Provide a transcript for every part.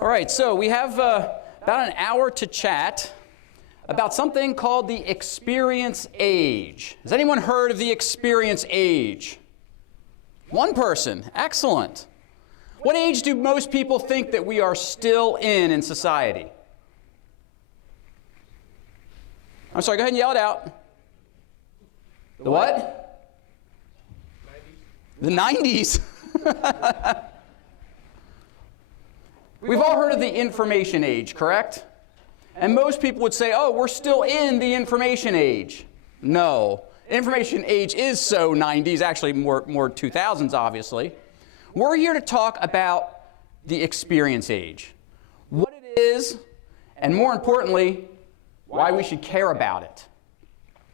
All right, so we have about an hour to chat about something called the experience age. Has anyone heard of the experience age? One person. Excellent. What age do most people think that we are still in society? I'm sorry, go ahead and yell it out. The what? 90s. The 90s. We've all heard of the information age, correct? And most people would say, oh, we're still in the information age. No. Information age is so 90s, actually more 2000s, obviously. We're here to talk about the experience age. What it is, and more importantly, why we should care about it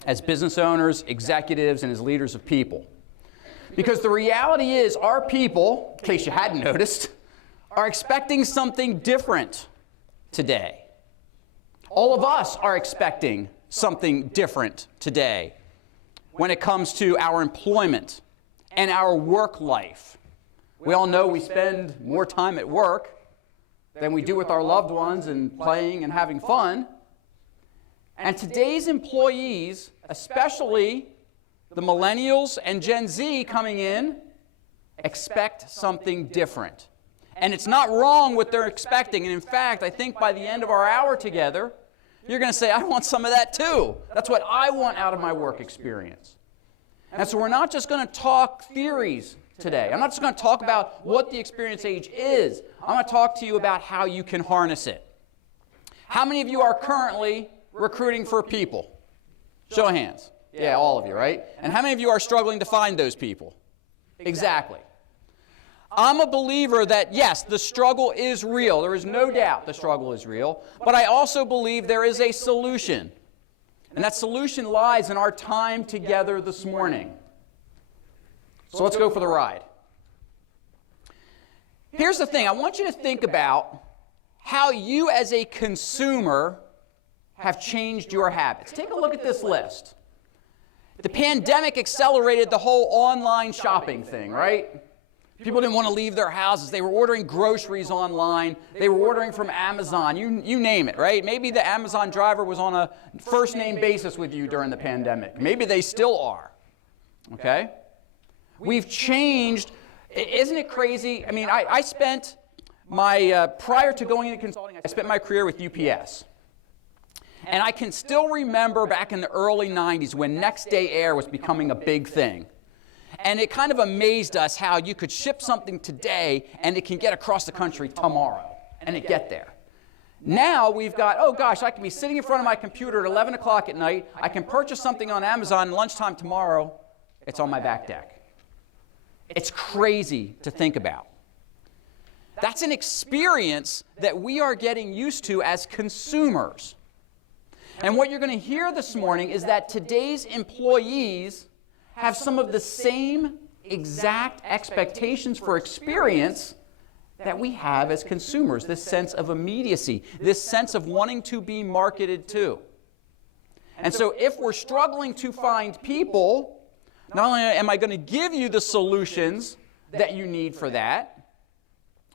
as business owners, executives, and as leaders of people. Because the reality is our people, in case you hadn't noticed, are expecting something different today. All of us are expecting something different today when it comes to our employment and our work life. We all know we spend more time at work than we do with our loved ones and playing and having fun. And today's employees, especially the millennials and Gen Z coming in, expect something different. And it's not wrong what they're expecting. And in fact, I think by the end of our hour together, you're going to say, I want some of that too. That's what I want out of my work experience. And so we're not just going to talk theories today. I'm not just going to talk about what the experience age is. I'm going to talk to you about how you can harness it. How many of you are currently recruiting for people? Show of hands. Yeah, all of you, right? And how many of you are struggling to find those people? Exactly. I'm a believer that, yes, the struggle is real. There is no doubt the struggle is real. But I also believe there is a solution. And that solution lies in our time together this morning. So let's go for the ride. Here's the thing. I want you to think about how you as a consumer have changed your habits. Take a look at this list. The pandemic accelerated the whole online shopping thing, right? People didn't want to leave their houses. They were ordering groceries online. They were ordering from Amazon. You name it, right? Maybe the Amazon driver was on a first-name basis with you during the pandemic. Maybe they still are, okay? We've changed. Isn't it crazy? I mean, I spent my, prior to going into consulting, I spent my career with UPS. And I can still remember back in the early 90s when next day air was becoming a big thing. And it kind of amazed us how you could ship something today and it can get across the country tomorrow and it get there. Now we've got, oh gosh, I can be sitting in front of my computer at 11 o'clock at night. I can purchase something on Amazon lunchtime tomorrow. It's on my back deck. It's crazy to think about. That's an experience that we are getting used to as consumers. And what you're going to hear this morning is that today's employees have some of the same exact expectations for experience that we have as consumers, this sense of immediacy, this sense of wanting to be marketed to. And so if we're struggling to find people, not only am I going to give you the solutions that you need for that,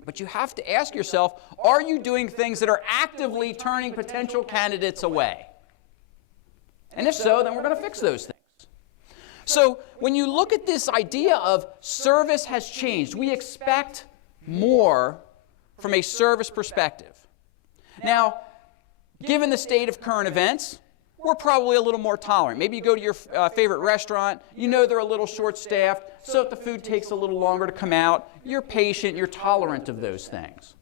but you have to ask yourself, are you doing things that are actively turning potential candidates away? And if so, then we're going to fix those things. So when you look at this idea of service has changed, we expect more from a service perspective. Now, given the state of current events, we're probably a little more tolerant. Maybe you go to your favorite restaurant, you know they're a little short-staffed, so if the food takes a little longer to come out, you're patient, you're tolerant of those things.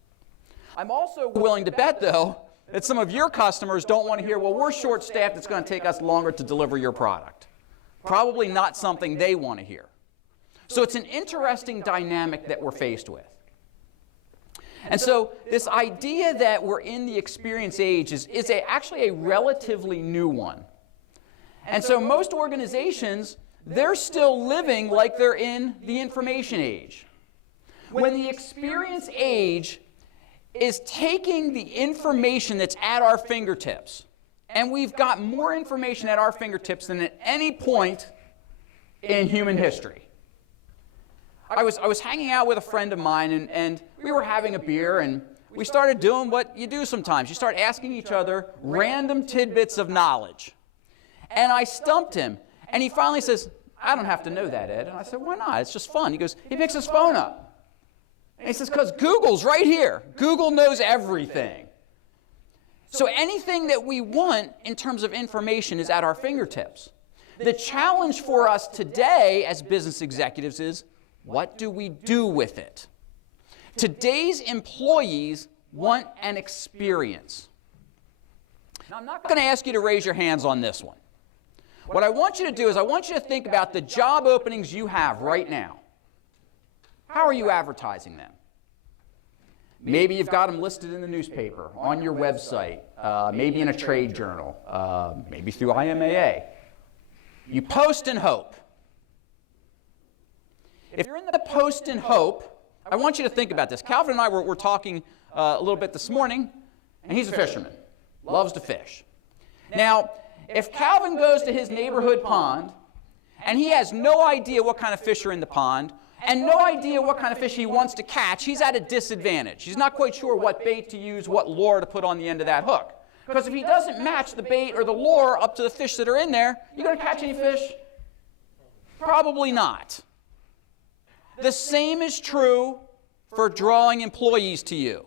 I'm also willing to bet, though, that some of your customers don't want to hear, well, we're short-staffed, it's going to take us longer to deliver your product. Probably not something they want to hear. So it's an interesting dynamic that we're faced with. And so this idea that we're in the experience age is actually a relatively new one. And so most organizations, they're still living like they're in the information age. When the experience age is taking the information that's at our fingertips, and we've got more information at our fingertips than at any point in human history. I was hanging out with a friend of mine, and we were having a beer, and we started doing what you do sometimes. You start asking each other random tidbits of knowledge. And I stumped him. And he finally says, I don't have to know that, Ed. And I said, why not? It's just fun. He goes, he picks his phone up. And he says, because Google's right here. Google knows everything. So anything that we want in terms of information is at our fingertips. The challenge for us today as business executives is, what do we do with it? Today's employees want an experience. Now, I'm not going to ask you to raise your hands on this one. What I want you to do is I want you to think about the job openings you have right now. How are you advertising them? Maybe you've got them listed in the newspaper, on your website, maybe in a trade journal, maybe through IMAA. You post and hope. If you're in the post and hope, I want you to think about this. Calvin and I were talking a little bit this morning, and he's a fisherman, loves to fish. Now, if Calvin goes to his neighborhood pond, and he has no idea what kind of fish are in the pond, and no idea what kind of fish he wants to catch, he's at a disadvantage. He's not quite sure what bait to use, what lure to put on the end of that hook. Because if he doesn't match the bait or the lure up to the fish that are in there, you going to catch any fish? Probably not. The same is true for drawing employees to you.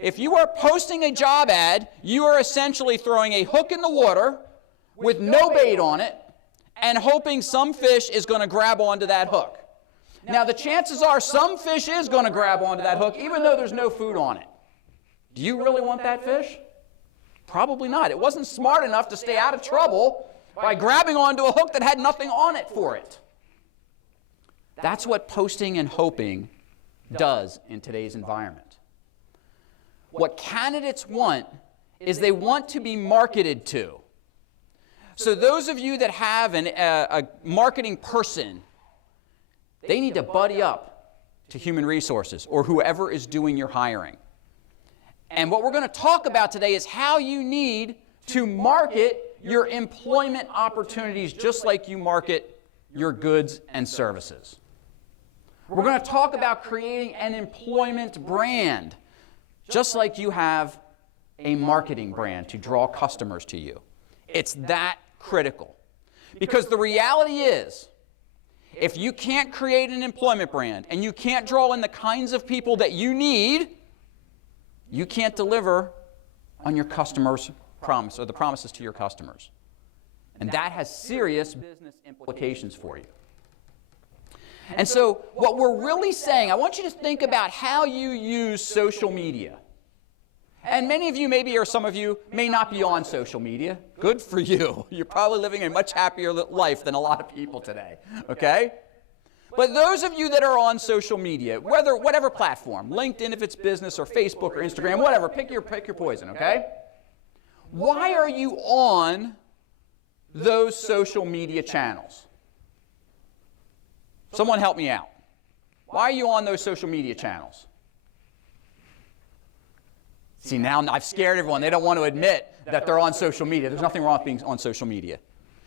If you are posting a job ad, you are essentially throwing a hook in the water with no bait on it and hoping some fish is going to grab onto that hook. Now, the chances are some fish is going to grab onto that hook even though there's no food on it. Do you really want that fish? Probably not. It wasn't smart enough to stay out of trouble by grabbing onto a hook that had nothing on it for it. That's what posting and hoping does in today's environment. What candidates want is they want to be marketed to. So those of you that have a marketing person, they need to buddy up to human resources or whoever is doing your hiring. And what we're going to talk about today is how you need to market your employment opportunities just like you market your goods and services. We're going to talk about creating an employment brand just like you have a marketing brand to draw customers to you. It's that critical. Because the reality is, if you can't create an employment brand and you can't draw in the kinds of people that you need, you can't deliver on your customers' promise or the promises to your customers. And that has serious business implications for you. And so what we're really saying, I want you to think about how you use social media. And many of you, maybe, or some of you, may not be on social media. Good for you. You're probably living a much happier life than a lot of people today, okay? But those of you that are on social media, whatever platform, LinkedIn if it's business, or Facebook or Instagram, whatever, pick your poison, okay? Why are you on those social media channels? Someone help me out. Why are you on those social media channels? See, now I've scared everyone. They don't want to admit that they're on social media. There's nothing wrong with being on social media.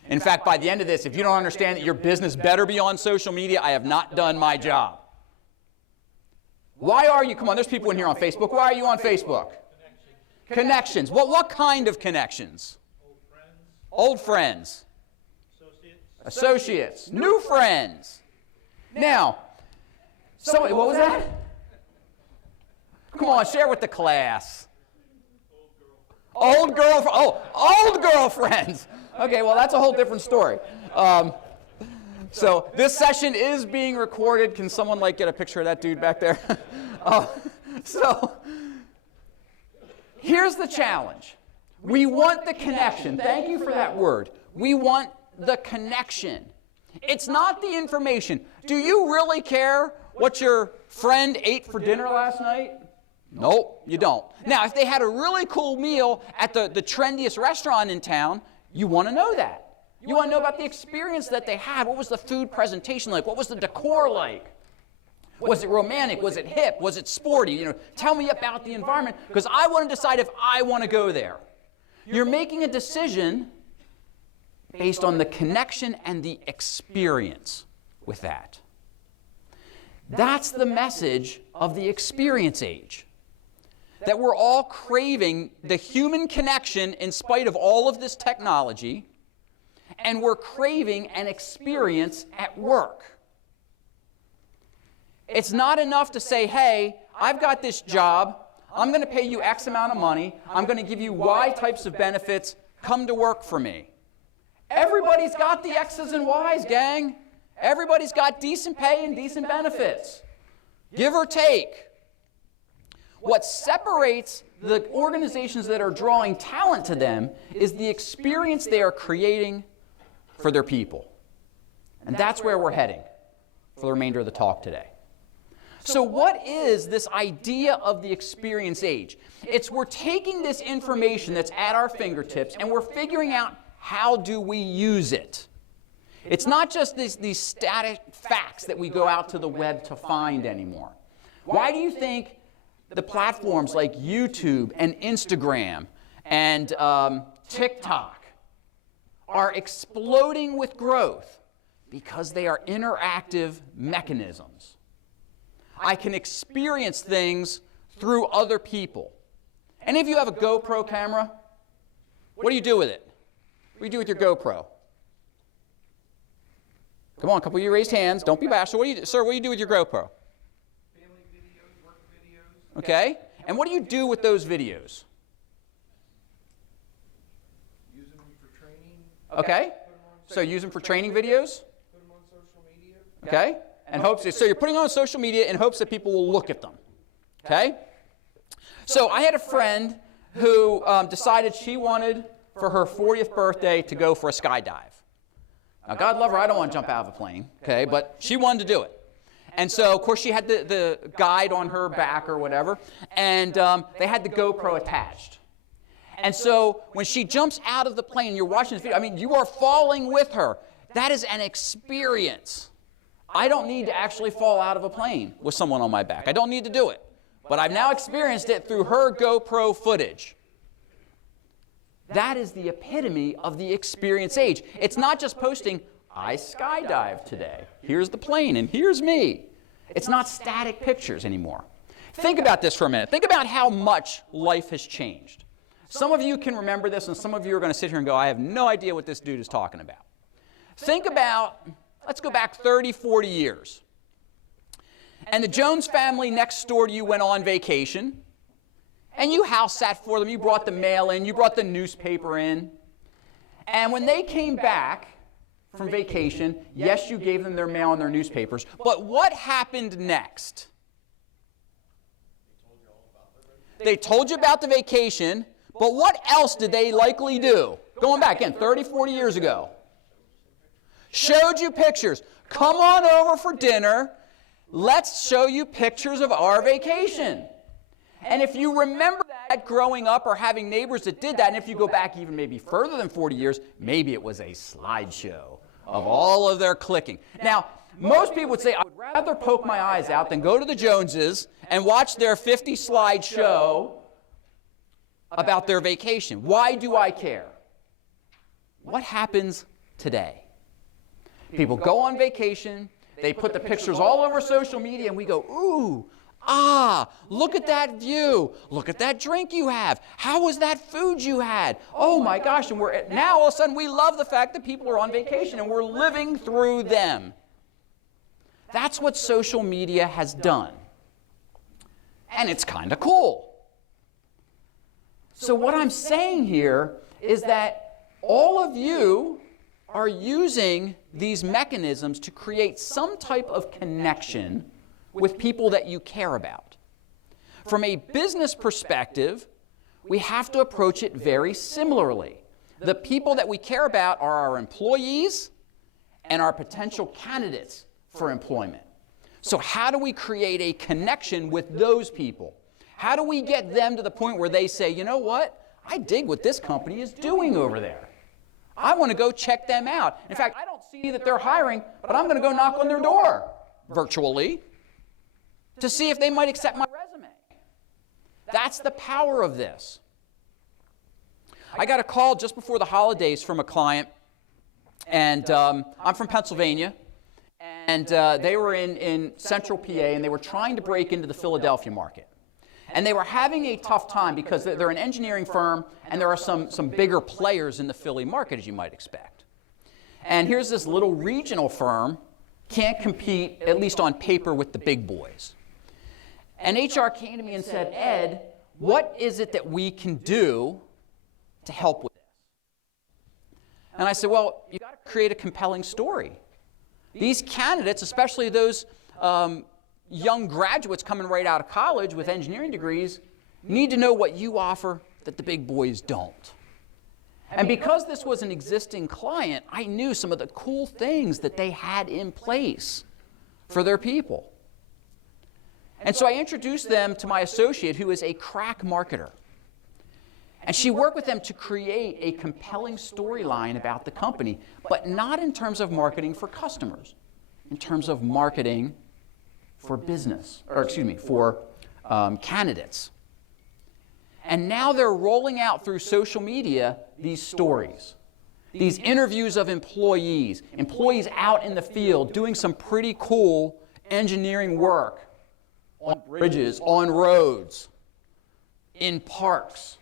In fact, by the end of this, if you don't understand that your business better be on social media, I have not done my job. Why are you? Come on, there's people in here on Facebook. Why are you on Facebook? Connections. What kind of connections? Old friends. Associates. New friends. Now, what was that? Come on, share with the class. Old girlfriends. Okay, well, that's a whole different story. So this session is being recorded. Can someone get a picture of that dude back there? So here's the challenge. We want the connection. Thank you for that word. We want the connection. It's not the information. Do you really care what your friend ate for dinner last night? Nope, you don't. Now, if they had a really cool meal at the trendiest restaurant in town, you want to know that. You want to know about the experience that they had. What was the food presentation like? What was the decor like? Was it romantic? Was it hip? Was it sporty? Tell me about the environment, because I want to decide if I want to go there. You're making a decision based on the connection and the experience with that. That's the message of the experience age. that we're all craving the human connection in spite of all of this technology, and we're craving an experience at work. It's not enough to say, hey, I've got this job, I'm going to pay you X amount of money, I'm going to give you Y types of benefits, come to work for me. Everybody's got the X's and Y's, gang. Everybody's got decent pay and decent benefits, give or take. What separates the organizations that are drawing talent to them is the experience they are creating for their people. And that's where we're heading for the remainder of the talk today. So what is this idea of the experience age? It's we're taking this information that's at our fingertips and we're figuring out how do we use it. It's not just these static facts that we go out to the web to find anymore. Why do you think the platforms like YouTube and Instagram and TikTok are exploding with growth? Because they are interactive mechanisms. I can experience things through other people. Any of you have a GoPro camera? What do you do with it? What do you do with your GoPro? Come on, a couple of you raised hands. Don't be bashful. Sir, what do you do with your GoPro? Family videos, work videos. Okay. And what do you do with those videos? Use them for training. Okay. So use them for training videos? Put them on social media. Okay. And hopes, so you're putting on social media in hopes that people will look at them. Okay? So I had a friend who decided she wanted for her 40th birthday to go for a skydive. Now, God love her, I don't want to jump out of a plane, okay, but she wanted to do it. And so, of course, she had the guide on her back or whatever, and they had the GoPro attached. And so when she jumps out of the plane and you're watching this video, I mean, you are falling with her. That is an experience. I don't need to actually fall out of a plane with someone on my back. I don't need to do it. But I've now experienced it through her GoPro footage. That is the epitome of the experience age. It's not just posting, I skydived today. Here's the plane and here's me. It's not static pictures anymore. Think about this for a minute. Think about how much life has changed. Some of you can remember this and some of you are going to sit here and go, I have no idea what this dude is talking about. Think about, let's go back 30, 40 years. And the Jones family next door to you went on vacation. And you house sat for them. You brought the mail in. You brought the newspaper in. And when they came back from vacation, yes, you gave them their mail and their newspapers. But what happened next? They told you about the vacation. But what else did they likely do? Going back again, 30, 40 years ago. Showed you pictures. Come on over for dinner. Let's show you pictures of our vacation. And if you remember that growing up or having neighbors that did that, and if you go back even maybe further than 40 years, maybe it was a slideshow of all of their clicking. Now, most people would say, I would rather poke my eyes out than go to the Joneses and watch their 50-slide show about their vacation. Why do I care? What happens today? People go on vacation, they put the pictures all over social media, and we go, ooh, look at that view. Look at that drink you have. How was that food you had? Oh my gosh, and now all of a sudden we love the fact that people are on vacation and we're living through them. That's what social media has done. And it's kind of cool. So what I'm saying here is that all of you are using these mechanisms to create some type of connection with people that you care about. From a business perspective, we have to approach it very similarly. The people that we care about are our employees and our potential candidates for employment. So how do we create a connection with those people? How do we get them to the point where they say, you know what? I dig what this company is doing over there. I want to go check them out. In fact, I don't see that they're hiring, but I'm going to go knock on their door virtually to see if they might accept my resume. That's the power of this. I got a call just before the holidays from a client, and I'm from Pennsylvania, and they were in central PA, and they were trying to break into the Philadelphia market. And they were having a tough time because they're an engineering firm and there are some bigger players in the Philly market, as you might expect. And here's this little regional firm, can't compete, at least on paper, with the big boys. And HR came to me and said, Ed, what is it that we can do to help with this? And I said, well, you've got to create a compelling story. These candidates, especially those young graduates coming right out of college with engineering degrees, need to know what you offer that the big boys don't. And because this was an existing client, I knew some of the cool things that they had in place for their people. And so I introduced them to my associate, who is a crack marketer. And she worked with them to create a compelling storyline about the company, but not in terms of marketing for customers, in terms of marketing for business, or excuse me, for candidates. And now they're rolling out through social media these stories, these interviews of employees out in the field doing some pretty cool engineering work on bridges, on roads, in parks.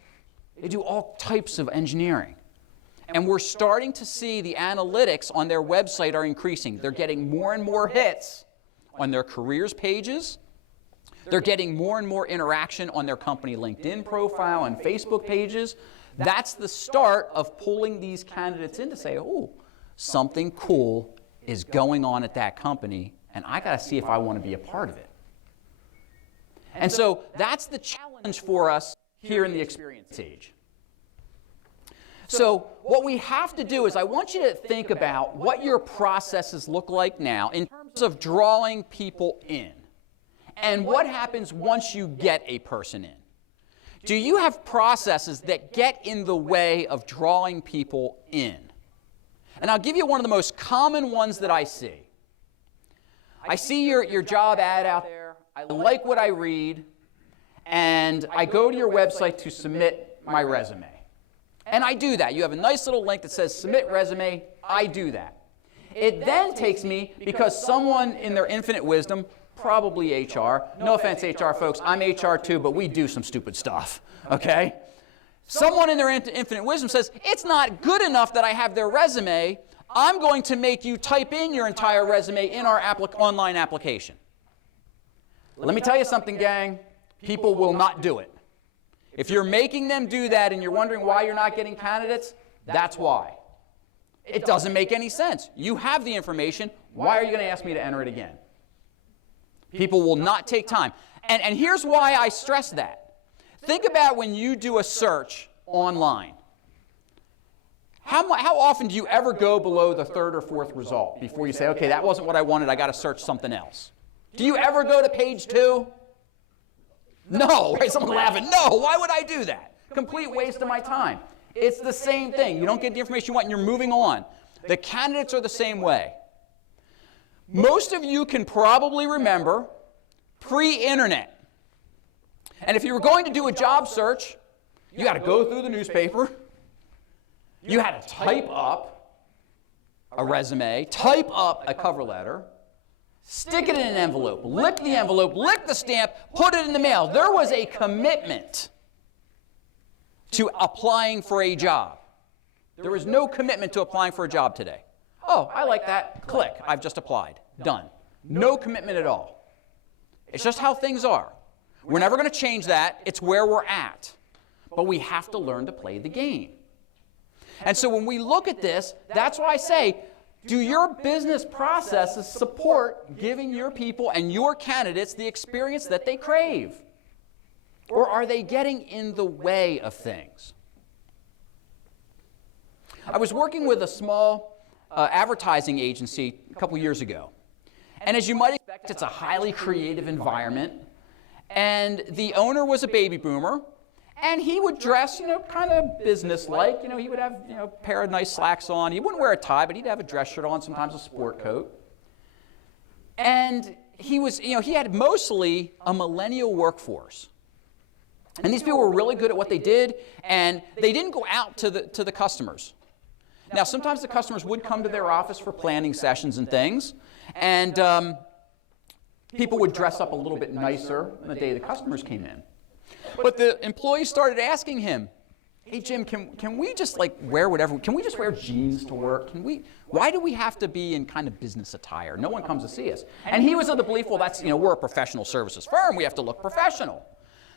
They do all types of engineering. And we're starting to see the analytics on their website are increasing. They're getting more and more hits on their careers pages. They're getting more and more interaction on their company LinkedIn profile and Facebook pages. That's the start of pulling these candidates in to say, oh, something cool is going on at that company, and I got to see if I want to be a part of it. And so that's the challenge for us here in the experience age. So what we have to do is I want you to think about what your processes look like now in terms of drawing people in. And what happens once you get a person in? Do you have processes that get in the way of drawing people in? And I'll give you one of the most common ones that I see. I see your job ad out there. I like what I read. And I go to your website to submit my resume. And I do that. You have a nice little link that says submit resume. I do that. It then takes me, because someone in their infinite wisdom, probably HR, no offense HR folks, I'm HR too, but we do some stupid stuff, okay? Someone in their infinite wisdom says, it's not good enough that I have their resume, I'm going to make you type in your entire resume in our online application. Let me tell you something, gang, people will not do it. If you're making them do that and you're wondering why you're not getting candidates, that's why. It doesn't make any sense. You have the information, why are you going to ask me to enter it again? People will not take time. And here's why I stress that. Think about when you do a search online. How often do you ever go below the third or fourth result before you say, okay, that wasn't what I wanted, I got to search something else? Do you ever go to page 2? No, right? Someone's laughing. No, why would I do that? Complete waste of my time. It's the same thing. You don't get the information you want and you're moving on. The candidates are the same way. Most of you can probably remember pre-internet. And if you were going to do a job search, you got to go through the newspaper. You had to type up a resume, type up a cover letter, stick it in an envelope, lick the stamp, put it in the mail. There was a commitment to applying for a job. There is no commitment to applying for a job today. Oh, I like that. Click. I've just applied. Done. No commitment at all. It's just how things are. We're never going to change that. It's where we're at. But we have to learn to play the game. And so when we look at this, that's why I say, do your business processes support giving your people and your candidates the experience that they crave? Or are they getting in the way of things? I was working with a small advertising agency a couple years ago. And as you might expect, it's a highly creative environment. And the owner was a baby boomer. And he would dress, kind of business-like. He would have, a pair of nice slacks on. He wouldn't wear a tie, but he'd have a dress shirt on, sometimes a sport coat. And he was, he had mostly a millennial workforce. And these people were really good at what they did, and they didn't go out to the customers. Now, sometimes the customers would come to their office for planning sessions and things, and people would dress up a little bit nicer on the day the customers came in. But the employees started asking him, hey, Jim, can we just like wear whatever? Can we just wear jeans to work? Why do we have to be in kind of business attire? No one comes to see us. And he was of the belief, well, that's, we're a professional services firm. We have to look professional.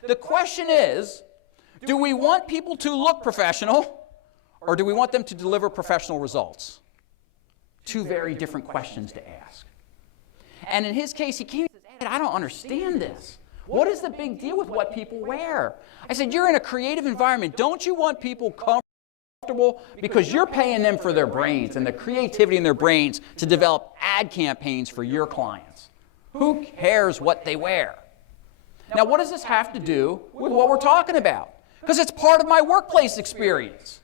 The question is, do we want people to look professional or do we want them to deliver professional results? Two very different questions to ask. And in his case, he came and said, Ed, I don't understand this. What is the big deal with what people wear? I said, you're in a creative environment. Don't you want people comfortable? Because you're paying them for their brains and the creativity in their brains to develop ad campaigns for your clients. Who cares what they wear? Now, what does this have to do with what we're talking about? Because it's part of my workplace experience.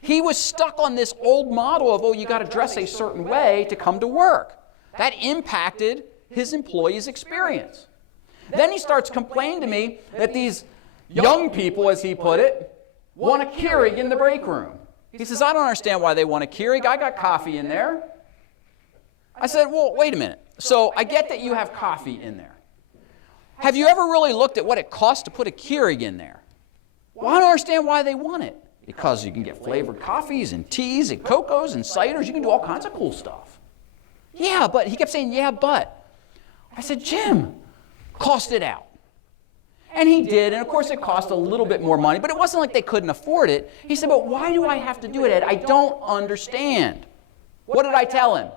He was stuck on this old model of, oh, you got to dress a certain way to come to work. That impacted his employees' experience. Then he starts complaining to me that these young people, as he put it, want a Keurig in the break room. He says, I don't understand why they want a Keurig. I got coffee in there. I said, well, wait a minute. So I get that you have coffee in there. Have you ever really looked at what it costs to put a Keurig in there? Well, I don't understand why they want it. Because you can get flavored coffees and teas and cocos and ciders. You can do all kinds of cool stuff. Yeah, but he kept saying, yeah, but. I said, Jim, cost it out. And he did, and of course it cost a little bit more money, but it wasn't like they couldn't afford it. He said, but why do I have to do it, Ed? I don't understand. What did I tell him?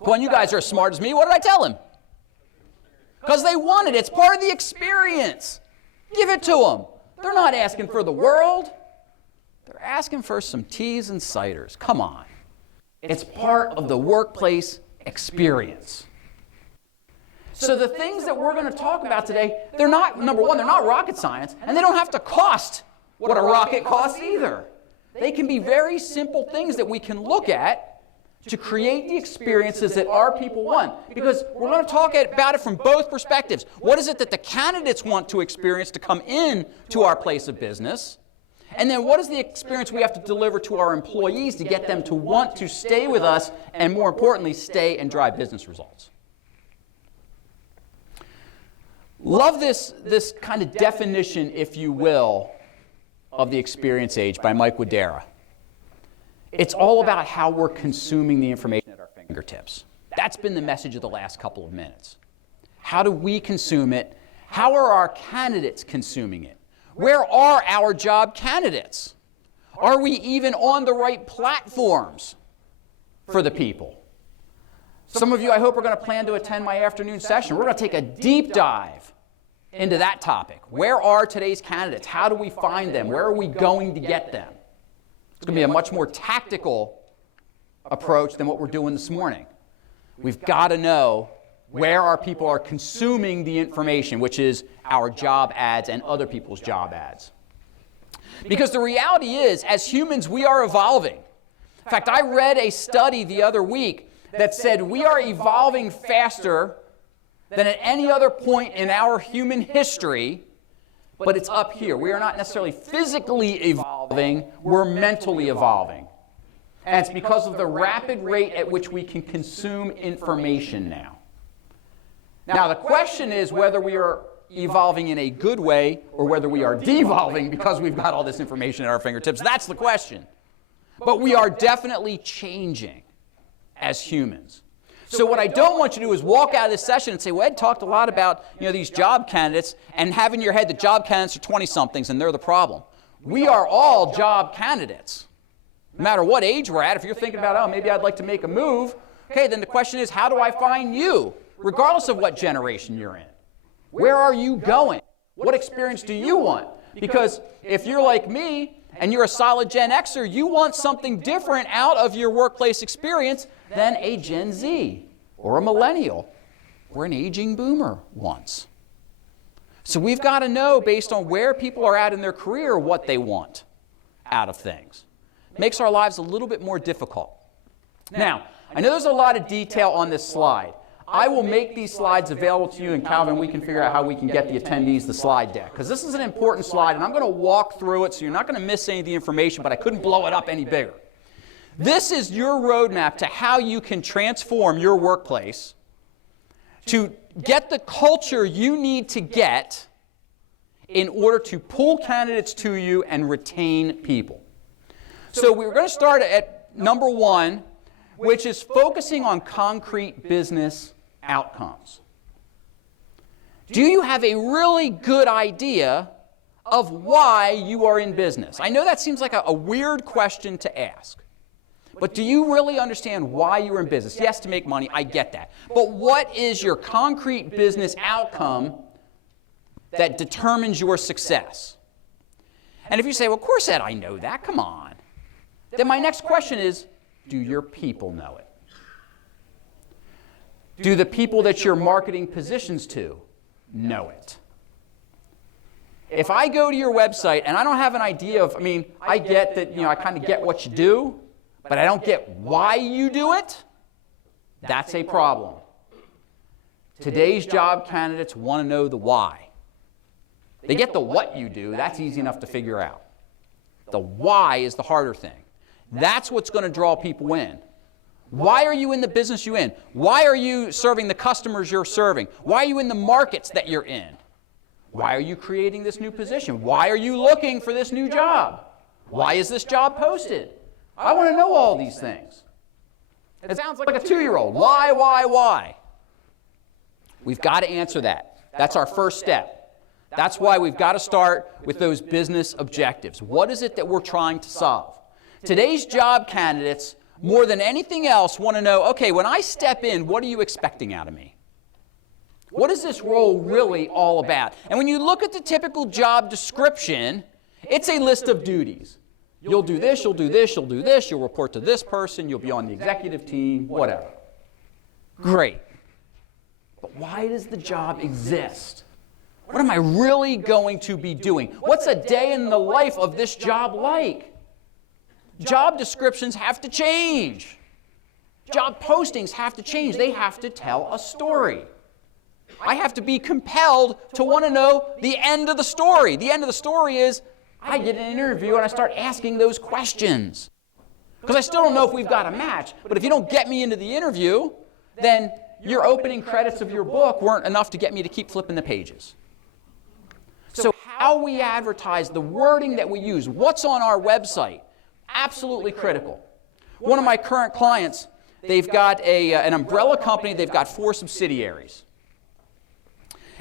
Well, you guys are as smart as me. What did I tell him? Because they want it. It's part of the experience. Give it to them. They're not asking for the world. They're asking for some teas and ciders. Come on. It's part of the workplace experience. So the things that we're going to talk about today, they're not, number one, they're not rocket science, and they don't have to cost what a rocket costs either. They can be very simple things that we can look at to create the experiences that our people want. Because we're going to talk about it from both perspectives. What is it that the candidates want to experience to come in to our place of business? And then what is the experience we have to deliver to our employees to get them to want to stay with us and, more importantly, stay and drive business results? Love this kind of definition, if you will, of the experience age by Mike Wadera. It's all about how we're consuming the information at our fingertips. That's been the message of the last couple of minutes. How do we consume it? How are our candidates consuming it? Where are our job candidates? Are we even on the right platforms for the people? Some of you, I hope, are going to plan to attend my afternoon session. We're going to take a deep dive into that topic. Where are today's candidates? How do we find them? Where are we going to get them? It's going to be a much more tactical approach than what we're doing this morning. We've got to know where our people are consuming the information, which is our job ads and other people's job ads. Because the reality is, as humans, we are evolving. In fact, I read a study the other week that said we are evolving faster than at any other point in our human history. But it's up here. We are not necessarily physically evolving, we're mentally evolving. And it's because of the rapid rate at which we can consume information now. Now, the question is whether we are evolving in a good way or whether we are devolving because we've got all this information at our fingertips. That's the question. But we are definitely changing as humans. So what I don't want you to do is walk out of this session and say, well, Ed talked a lot about these job candidates, and have in your head that job candidates are 20-somethings and they're the problem. We are all job candidates. No matter what age we're at, if you're thinking about, oh, maybe I'd like to make a move, okay, then the question is, how do I find you, regardless of what generation you're in? Where are you going? What experience do you want? Because if you're like me and you're a solid Gen Xer, you want something different out of your workplace experience than a Gen Z or a millennial or an aging boomer wants. So we've got to know, based on where people are at in their career, what they want out of things. Makes our lives a little bit more difficult. Now, I know there's a lot of detail on this slide. I will make these slides available to you, and Calvin, we can figure out how we can get the attendees the slide deck. Because this is an important slide, and I'm going to walk through it, so you're not going to miss any of the information, but I couldn't blow it up any bigger. This is your roadmap to how you can transform your workplace to get the culture you need to get in order to pull candidates to you and retain people. So we're going to start at number 1, which is focusing on concrete business outcomes. Do you have a really good idea of why you are in business? I know that seems like a weird question to ask. But do you really understand why you're in business? Yes, to make money, I get that. But what is your concrete business outcome that determines your success? And if you say, well, of course, Ed, I know that, come on. Then my next question is, do your people know it? Do the people that you're marketing positions to know it? If I go to your website and I don't have an idea of, I get that, I kind of get what you do, but I don't get why you do it, that's a problem. Today's job candidates want to know the why. They get the what you do, that's easy enough to figure out. The why is the harder thing. That's what's going to draw people in. Why are you in the business you're in? Why are you serving the customers you're serving? Why are you in the markets that you're in? Why are you creating this new position? Why are you looking for this new job? Why is this job posted? I want to know all these things. It sounds like a 2-year-old. Why? We've got to answer that. That's our first step. That's why we've got to start with those business objectives. What is it that we're trying to solve? Today's job candidates, more than anything else, want to know, okay, when I step in, what are you expecting out of me? What is this role really all about? And when you look at the typical job description, it's a list of duties. You'll do this, you'll do this, you'll do this, you'll report to this person, you'll be on the executive team, whatever. Great. But why does the job exist? What am I really going to be doing? What's a day in the life of this job like? Job descriptions have to change. Job postings have to change. They have to tell a story. I have to be compelled to want to know the end of the story. The end of the story is I get an interview and I start asking those questions. Because I still don't know if we've got a match. But if you don't get me into the interview, then your opening credits of your book weren't enough to get me to keep flipping the pages. So how we advertise, the wording that we use, what's on our website, absolutely critical. One of my current clients, they've got an umbrella company. They've got 4 subsidiaries.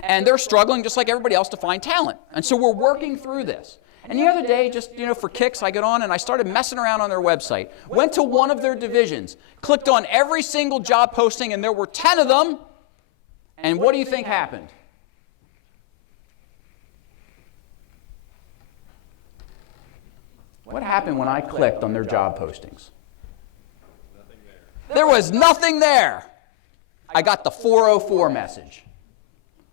And they're struggling just like everybody else to find talent. And so we're working through this. And the other day, just for kicks, I got on and I started messing around on their website. Went to one of their divisions, clicked on every single job posting, and there were 10 of them. And what do you think happened? What happened when I clicked on their job postings? Nothing there. There was nothing there. I got the 404 message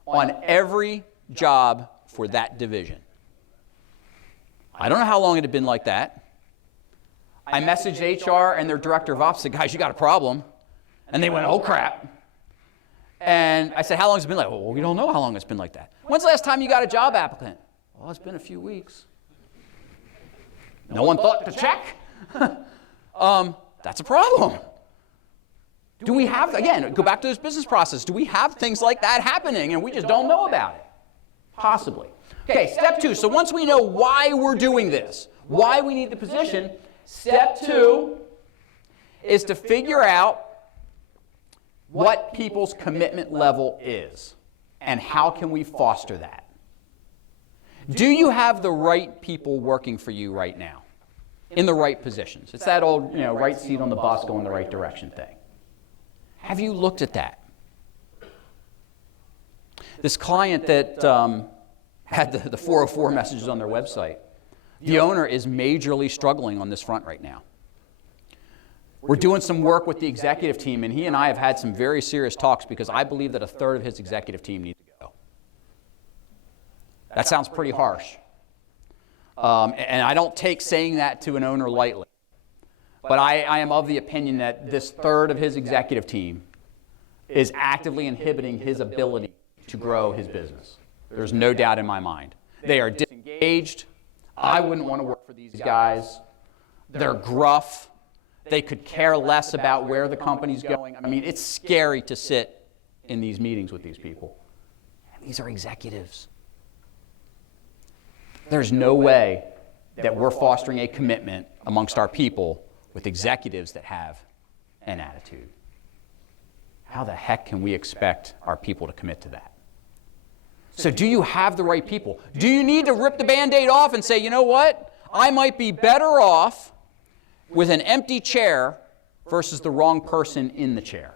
on every job for that division. I don't know how long it had been like that. I messaged HR and their director of ops, said, guys, you got a problem. And they went, oh, crap. And I said, how long has it been like? Well, we don't know how long it's been like that. When's the last time you got a job applicant? Well, it's been a few weeks. No one thought to check. That's a problem. Do we have, again, go back to this business process. Do we have things like that happening and we just don't know about it? Possibly. Okay, step 2. So once we know why we're doing this, why we need the position, step 2 is to figure out what people's commitment level is and how can we foster that. Do you have the right people working for you right now in the right positions? It's that old, right seat on the bus going the right direction thing. Have you looked at that? This client that had the 404 messages on their website, the owner is majorly struggling on this front right now. We're doing some work with the executive team, and he and I have had some very serious talks because I believe that a third of his executive team needs to go. That sounds pretty harsh. And I don't take saying that to an owner lightly. But I am of the opinion that this third of his executive team is actively inhibiting his ability to grow his business. There's no doubt in my mind. They are disengaged. I wouldn't want to work for these guys. They're gruff. They could care less about where the company's going. It's scary to sit in these meetings with these people. And these are executives. There's no way that we're fostering a commitment amongst our people with executives that have an attitude. How the heck can we expect our people to commit to that? So do you have the right people? Do you need to rip the Band-Aid off and say, you know what? I might be better off with an empty chair versus the wrong person in the chair?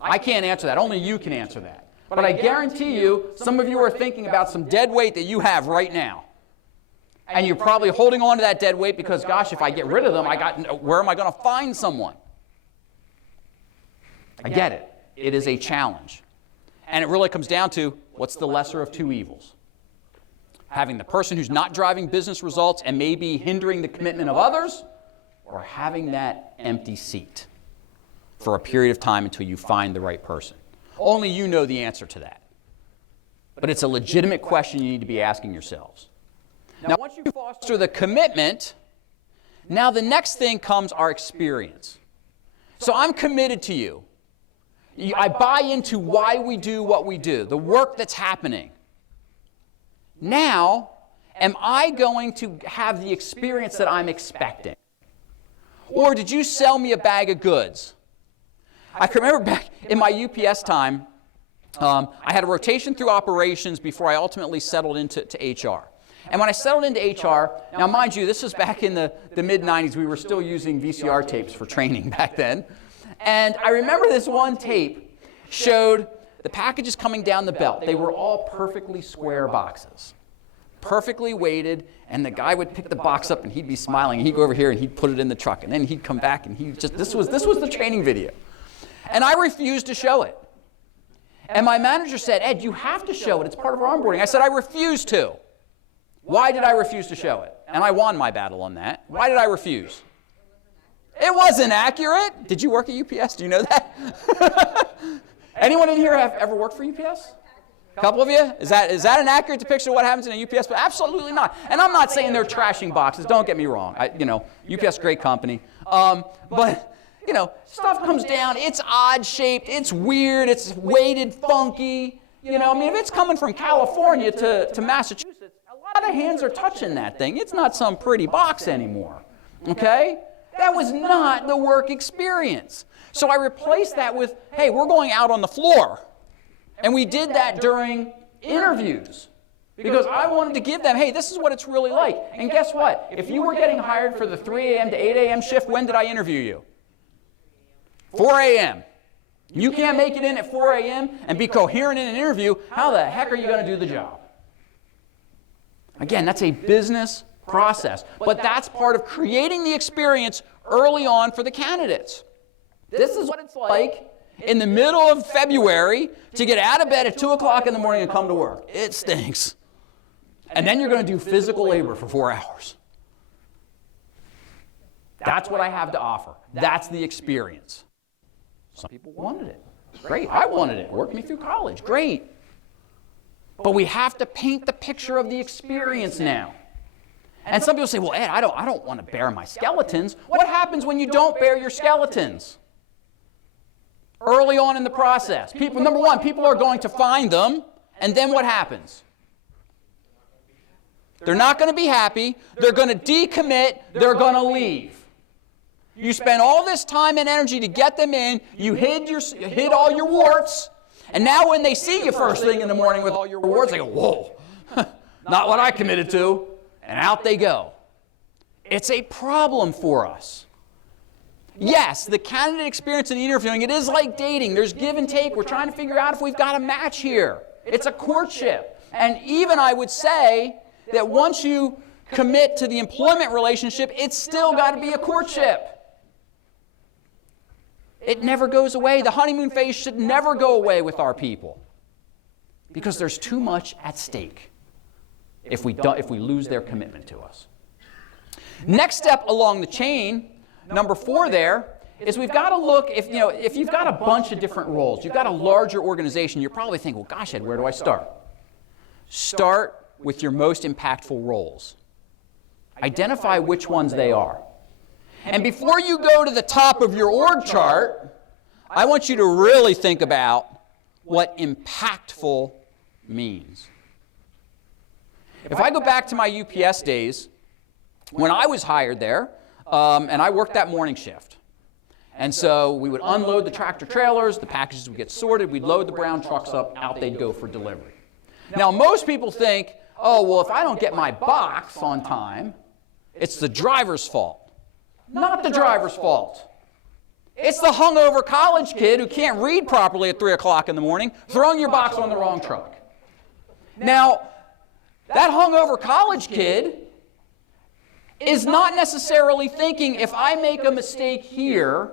I can't answer that. Only you can answer that. But I guarantee you, some of you are thinking about some dead weight that you have right now. And you're probably holding on to that dead weight because, gosh, if I get rid of them, where am I going to find someone? I get it. It is a challenge. And it really comes down to, what's the lesser of two evils? Having the person who's not driving business results and maybe hindering the commitment of others, or having that empty seat for a period of time until you find the right person. Only you know the answer to that. But it's a legitimate question you need to be asking yourselves. Now, once you foster the commitment, now the next thing comes our experience. So I'm committed to you. I buy into why we do what we do, the work that's happening. Now, am I going to have the experience that I'm expecting? Or did you sell me a bag of goods? I can remember back in my UPS time, I had a rotation through operations before I ultimately settled into HR. And when I settled into HR, now mind you, this was back in the mid-90s. We were still using VCR tapes for training back then. And I remember this one tape showed the packages coming down the belt. They were all perfectly square boxes, perfectly weighted, and the guy would pick the box up and he'd be smiling. He'd go over here and he'd put it in the truck, and then he'd come back and this was the training video. And I refused to show it. And my manager said, Ed, you have to show it. It's part of our onboarding. I said, I refuse to. Why did I refuse to show it? And I won my battle on that. Why did I refuse? It wasn't accurate. Did you work at UPS? Do you know that? Anyone in here have ever worked for UPS? A couple of you? Is that an accurate depiction of what happens in a UPS? But absolutely not. And I'm not saying they're trashing boxes. Don't get me wrong. UPS, great company. But stuff comes down. It's odd shaped. It's weird. It's weighted funky. If it's coming from California to Massachusetts, a lot of hands are touching that thing. It's not some pretty box anymore. Okay? That was not the work experience. So I replaced that with, hey, we're going out on the floor. And we did that during interviews because I wanted to give them, hey, this is what it's really like. And guess what? If you were getting hired for the 3 a.m. to 8 a.m. shift, when did I interview you? 4 a.m. You can't make it in at 4 a.m. and be coherent in an interview. How the heck are you going to do the job? Again, that's a business process. But that's part of creating the experience early on for the candidates. This is what it's like in the middle of February to get out of bed at 2 o'clock in the morning and come to work. It stinks. And then you're going to do physical labor for 4 hours. That's what I have to offer. That's the experience. Some people wanted it. Great. I wanted it. Worked me through college. Great. But we have to paint the picture of the experience now. And some people say, well, Ed, I don't want to bare my skeletons. What happens when you don't bare your skeletons? Early on in the process. Number one, people are going to find them, and then what happens? They're not going to be happy. They're going to decommit. They're going to leave. You spent all this time and energy to get them in. You hid all your warts. And now when they see you first thing in the morning with all your warts, they go, whoa, not what I committed to. And out they go. It's a problem for us. Yes, the candidate experience in interviewing, it is like dating. There's give and take. We're trying to figure out if we've got a match here. It's a courtship. And even I would say that once you commit to the employment relationship, it's still got to be a courtship. It never goes away. The honeymoon phase should never go away with our people because there's too much at stake if we lose their commitment to us. Next step along the chain, number 4 there, is we've got to look, if you've got a bunch of different roles, you've got a larger organization, you're probably thinking, well, gosh, Ed, where do I start? Start with your most impactful roles. Identify which ones they are. And before you go to the top of your org chart, I want you to really think about what impactful means. If I go back to my UPS days, when I was hired there, and I worked that morning shift. And so we would unload the tractor trailers, the packages would get sorted, we'd load the brown trucks up, out they'd go for delivery. Now most people think, oh, well, if I don't get my box on time, it's the driver's fault. Not the driver's fault. It's the hungover college kid who can't read properly at 3 o'clock in the morning, throwing your box on the wrong truck. Now, that hungover college kid is not necessarily thinking, if I make a mistake here,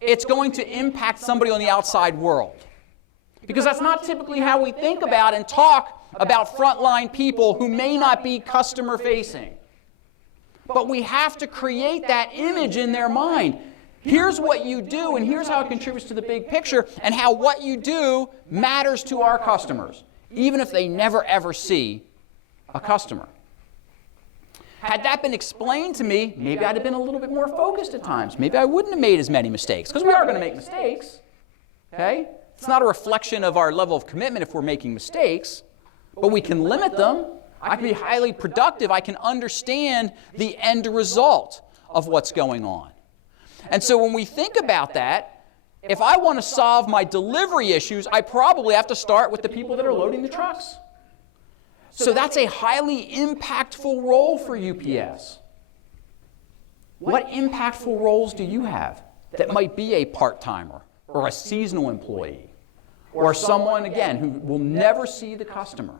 it's going to impact somebody on the outside world. Because that's not typically how we think about and talk about frontline people who may not be customer-facing. But we have to create that image in their mind. Here's what you do, and here's how it contributes to the big picture, and how what you do matters to our customers, even if they never ever see a customer. Had that been explained to me, maybe I'd have been a little bit more focused at times. Maybe I wouldn't have made as many mistakes, because we are going to make mistakes. Okay? It's not a reflection of our level of commitment if we're making mistakes, but we can limit them. I can be highly productive. I can understand the end result of what's going on. And so when we think about that, if I want to solve my delivery issues, I probably have to start with the people that are loading the trucks. So that's a highly impactful role for UPS. What impactful roles do you have that might be a part-timer or a seasonal employee or someone, again, who will never see the customer?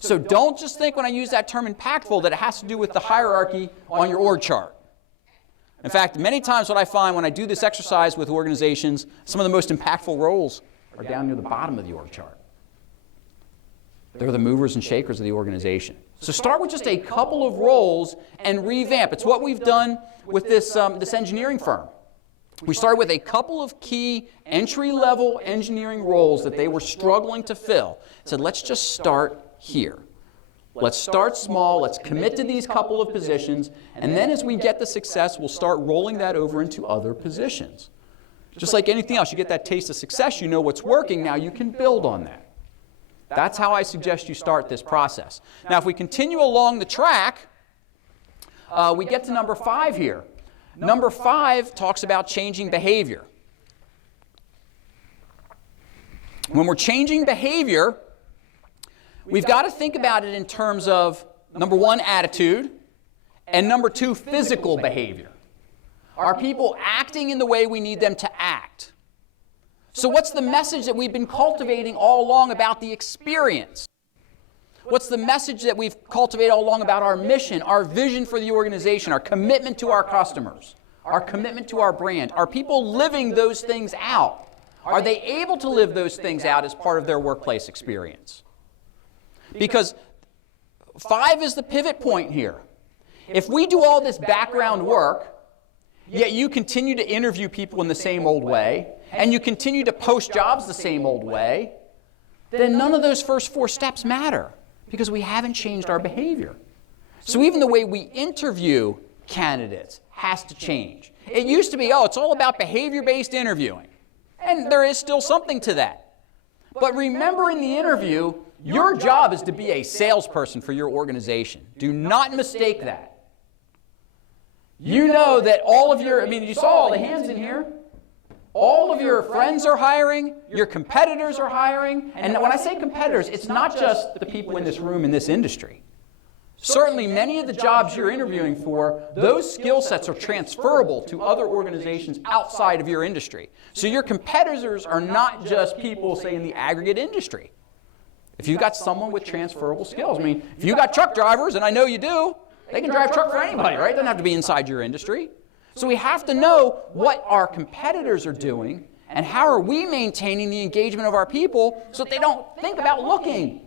So don't just think when I use that term impactful that it has to do with the hierarchy on your org chart. In fact, many times what I find when I do this exercise with organizations, some of the most impactful roles are down near the bottom of the org chart. They're the movers and shakers of the organization. So start with just a couple of roles and revamp. It's what we've done with this engineering firm. We started with a couple of key entry-level engineering roles that they were struggling to fill. Said, let's just start here. Let's start small, let's commit to these couple of positions, and then as we get the success, we'll start rolling that over into other positions. Just like anything else, you get that taste of success, you know what's working, now you can build on that. That's how I suggest you start this process. Now, if we continue along the track, we get to number 5 here. Number 5 talks about changing behavior. When we're changing behavior, we've got to think about it in terms of, number 1, attitude, and number 2, physical behavior. Are people acting in the way we need them to act? So what's the message that we've been cultivating all along about the experience? What's the message that we've cultivated all along about our mission, our vision for the organization, our commitment to our customers, our commitment to our brand? Are people living those things out? Are they able to live those things out as part of their workplace experience? Because 5 is the pivot point here. If we do all this background work, yet you continue to interview people in the same old way, and you continue to post jobs the same old way, then none of those first 4 steps matter because we haven't changed our behavior. So even the way we interview candidates has to change. It used to be, it's all about behavior-based interviewing. And there is still something to that. But remember in the interview, your job is to be a salesperson for your organization. Do not mistake that. You know that all of your, you saw all the hands in here. All of your friends are hiring, your competitors are hiring, and when I say competitors, it's not just the people in this room in this industry. Certainly many of the jobs you're interviewing for, those skill sets are transferable to other organizations outside of your industry. So your competitors are not just people, say, in the aggregate industry. If you've got someone with transferable skills, if you've got truck drivers, and I know you do, they can drive truck for anybody, right? They don't have to be inside your industry. So we have to know what our competitors are doing and how are we maintaining the engagement of our people so that they don't think about looking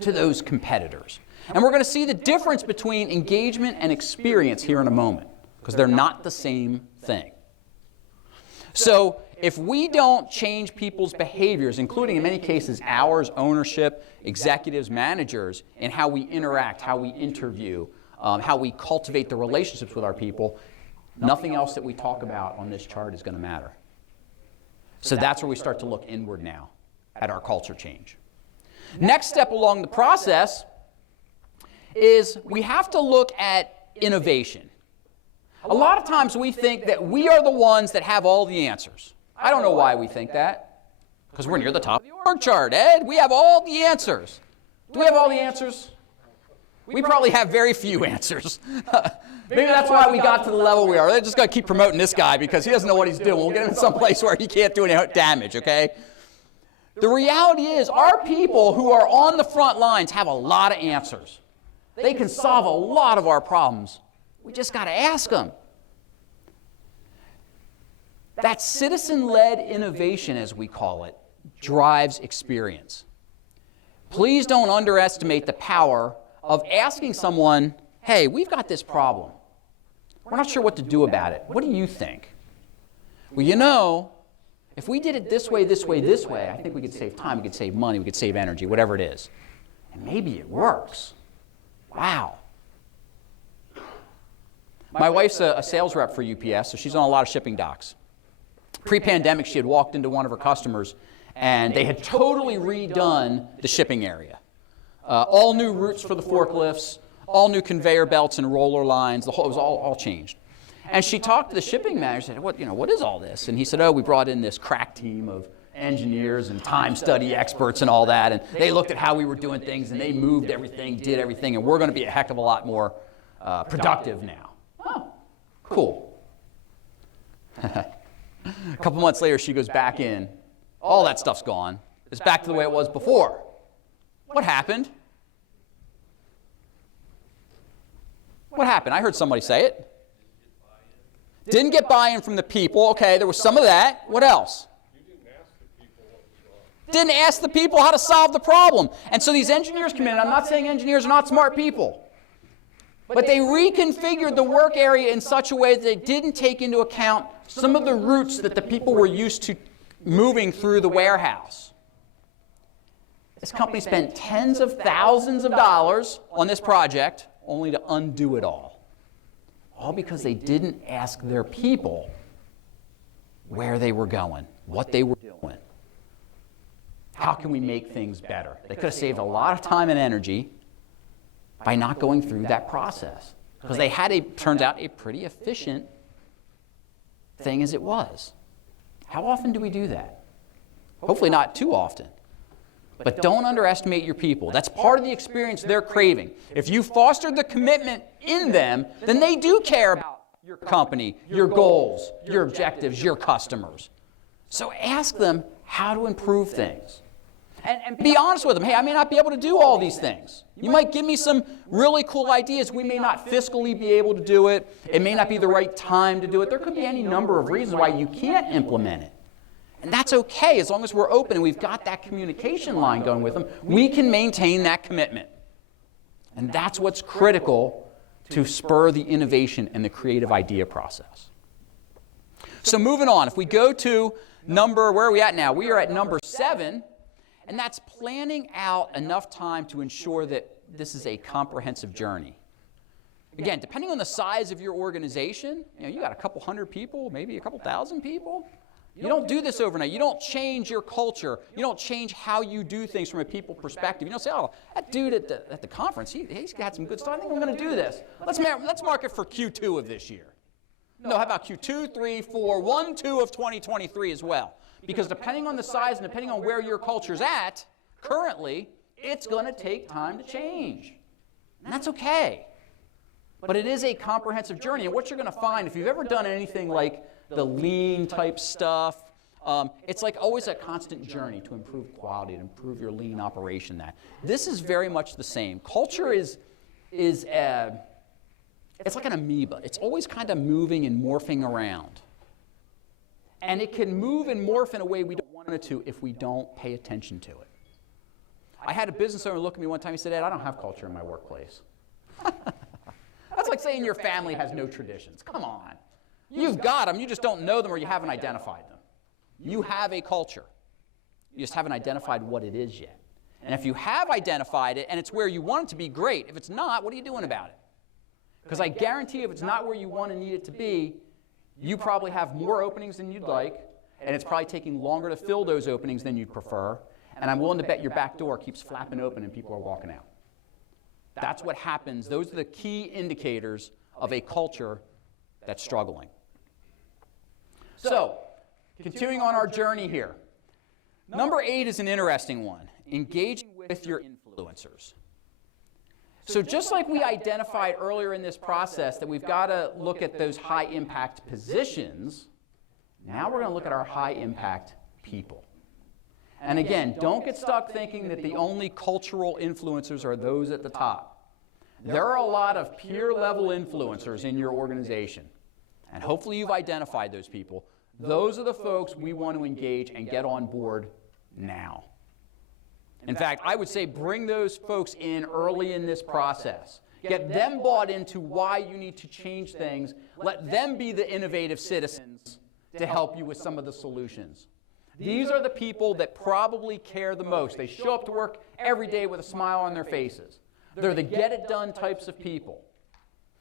to those competitors. And we're going to see the difference between engagement and experience here in a moment because they're not the same thing. So if we don't change people's behaviors, including in many cases ours, ownership, executives, managers, in how we interact, how we interview, how we cultivate the relationships with our people, nothing else that we talk about on this chart is going to matter. So that's where we start to look inward now. at our culture change. Next step along the process is we have to look at innovation. A lot of times we think that we are the ones that have all the answers. I don't know why we think that. Because we're near the top of the org chart, Ed. We have all the answers. Do we have all the answers? We probably have very few answers. Maybe that's why we got to the level we are. They're just going to keep promoting this guy because he doesn't know what he's doing. We'll get him in some place where he can't do any damage, okay? The reality is our people who are on the front lines have a lot of answers. They can solve a lot of our problems. We just got to ask them. That citizen-led innovation, as we call it, drives experience. Please don't underestimate the power of asking someone, hey, we've got this problem. We're not sure what to do about it. What do you think? Well, you know, if we did it this way, this way, this way, I think we could save time, we could save money, we could save energy, whatever it is. And maybe it works. Wow. My wife's a sales rep for UPS, so she's on a lot of shipping docks. Pre-pandemic, she had walked into one of her customers, and they had totally redone the shipping area. All new routes for the forklifts, all new conveyor belts and roller lines. It was all changed. And she talked to the shipping manager and said, what is all this? And he said, oh, we brought in this crack team of engineers and time study experts and all that, and they looked at how we were doing things, and they moved everything, did everything, and we're going to be a heck of a lot more productive now. Oh, cool. A couple months later, she goes back in. All that stuff's gone. It's back to the way it was before. What happened? What happened? I heard somebody say it. Didn't get buy-in from the people. Okay, there was some of that. What else? Didn't ask the people how to solve the problem. And so these engineers come in, and I'm not saying engineers are not smart people, but they reconfigured the work area in such a way that they didn't take into account some of the routes that the people were used to moving through the warehouse. This company spent tens of thousands of dollars on this project only to undo it all. All because they didn't ask their people where they were going, what they were doing. How can we make things better? They could have saved a lot of time and energy by not going through that process. Because they had, turns out, a pretty efficient thing as it was. How often do we do that? Hopefully not too often. But don't underestimate your people. That's part of the experience they're craving. If you fostered the commitment in them, then they do care about your company, your goals, your objectives, your customers. So ask them how to improve things. And be honest with them. Hey, I may not be able to do all these things. You might give me some really cool ideas. We may not fiscally be able to do it. It may not be the right time to do it. There could be any number of reasons why you can't implement it. And that's okay as long as we're open and we've got that communication line going with them. We can maintain that commitment. And that's what's critical to spur the innovation and the creative idea process. So moving on, if we go to where are we at now? We are at number 7. And that's planning out enough time to ensure that this is a comprehensive journey. Again, depending on the size of your organization, you got a couple hundred people, maybe a couple thousand people. You don't do this overnight. You don't change your culture. You don't change how you do things from a people perspective. You don't say, oh, that dude at the conference, he's got some good stuff. I think I'm going to do this. Let's mark it for Q2 of this year. No, how about Q2, 3, 4, 1, 2 of 2023 as well? Because depending on the size and depending on where your culture's at, currently, it's going to take time to change. And that's okay. But it is a comprehensive journey. And what you're going to find, if you've ever done anything like the lean type stuff, it's like always a constant journey to improve quality, to improve your lean operation. This is very much the same. Culture is it's like an amoeba. It's always kind of moving and morphing around. And it can move and morph in a way we don't want it to if we don't pay attention to it. I had a business owner look at me one time. He said, Ed, I don't have culture in my workplace. That's like saying your family has no traditions. Come on. You've got them. You just don't know them or you haven't identified them. You have a culture. You just haven't identified what it is yet. And if you have identified it and it's where you want it to be, great. If it's not, what are you doing about it? Because I guarantee if it's not where you want and need it to be, you probably have more openings than you'd like, and it's probably taking longer to fill those openings than you'd prefer, And I'm willing to bet your back door keeps flapping open and people are walking out. That's what happens. Those are the key indicators of a culture that's struggling. So, continuing on our journey here. Number 8 is an interesting one. Engaging with your influencers. So just like we identified earlier in this process that we've got to look at those high impact positions, now we're going to look at our high impact people. And again, don't get stuck thinking that the only cultural influencers are those at the top. There are a lot of peer level influencers in your organization. And hopefully you've identified those people. Those are the folks we want to engage and get on board now. In fact, I would say bring those folks in early in this process. Get them bought into why you need to change things. Let them be the innovative citizens to help you with some of the solutions. These are the people that probably care the most. They show up to work every day with a smile on their faces. They're the get-it-done types of people.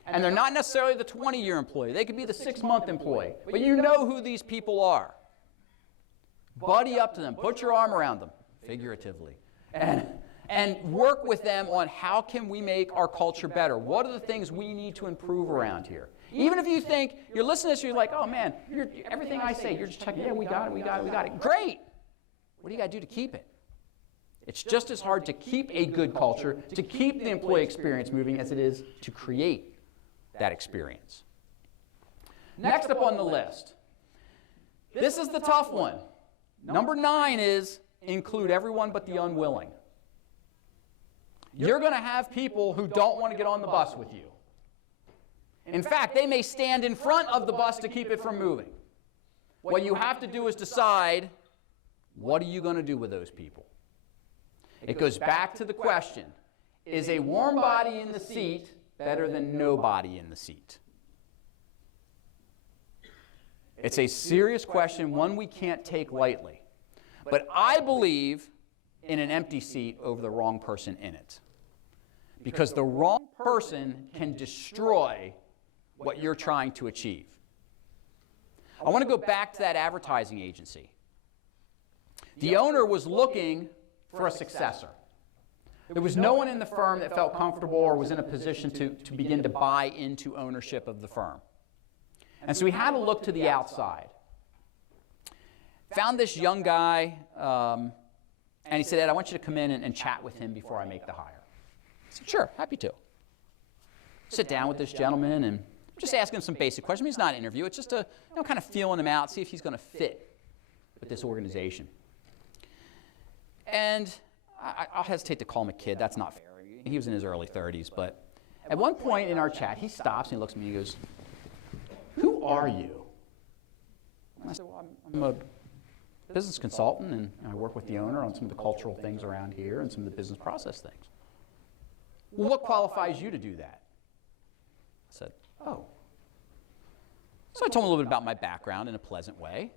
And they're not necessarily the 20-year employee. They could be the 6-month employee. But you know who these people are. Buddy up to them. Put your arm around them, figuratively. And work with them on how can we make our culture better. What are the things we need to improve around here? Even if you think, you're listening to this, you're like, oh man, everything I say, you're just checking, yeah, we got it. Great. What do you got to do to keep it? It's just as hard to keep a good culture, to keep the employee experience moving as it is to create that experience. Next up on the list. This is the tough one. Number 9 is include everyone but the unwilling. You're going to have people who don't want to get on the bus with you. In fact, they may stand in front of the bus to keep it from moving. What you have to do is decide, what are you going to do with those people? It goes back to the question, is a warm body in the seat better than nobody in the seat? It's a serious question, one we can't take lightly. But I believe in an empty seat over the wrong person in it. Because the wrong person can destroy what you're trying to achieve. I want to go back to that advertising agency. The owner was looking for a successor. There was no one in the firm that felt comfortable or was in a position to begin to buy into ownership of the firm. And so he had to look to the outside. Found this young guy, and he said, Ed, I want you to come in and chat with him before I make the hire. I said, sure, happy to. Sit down with this gentleman and just ask him some basic questions. I mean, it's not an interview. It's just kind of feeling him out, see if he's going to fit with this organization. And I'll hesitate to call him a kid. That's not fair. He was in his early 30s. But at one point in our chat, he stops and he looks at me and he goes, who are you? And I said, well, I'm a business consultant, and I work with the owner on some of the cultural things around here and some of the business process things. Well, what qualifies you to do that? I said, oh. So I told him a little bit about my background in a pleasant way.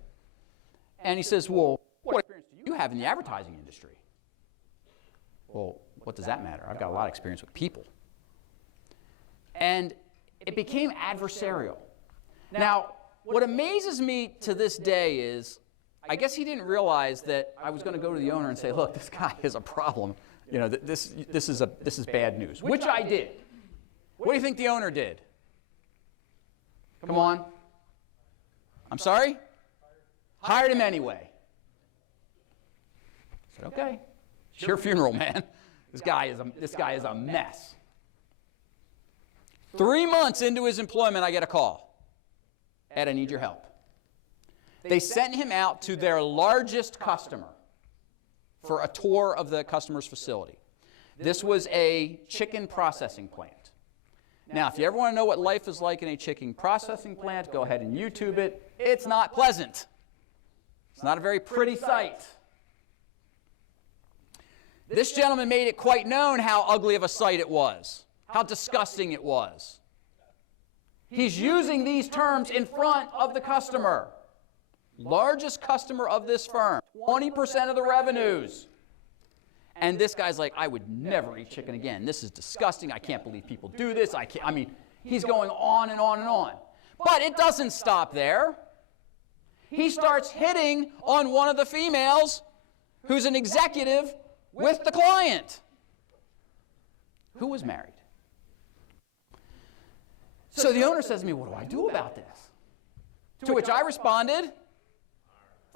And he says, well, what experience do you have in the advertising industry? Well, what does that matter? I've got a lot of experience with people. And it became adversarial. Now, what amazes me to this day is, I guess he didn't realize that I was going to go to the owner and say, look, this guy has a problem. You know, this is bad news, which I did. What do you think the owner did? Come on. I'm sorry? Hired him anyway. I said, okay, it's your funeral, man. This guy is a mess. 3 months into his employment, I get a call. Ed, I need your help. They sent him out to their largest customer for a tour of the customer's facility. This was a chicken processing plant. Now, if you ever want to know what life is like in a chicken processing plant, go ahead and YouTube it. It's not pleasant. It's not a very pretty sight. This gentleman made it quite known how ugly of a sight it was, how disgusting it was. He's using these terms in front of the customer. Largest customer of this firm, 20% of the revenues. And this guy's like, I would never eat chicken again. This is disgusting. I can't believe people do this. He's going on and on and on. But it doesn't stop there. He starts hitting on one of the females who's an executive with the client who was married. So the owner says to me, what do I do about this? To which I responded,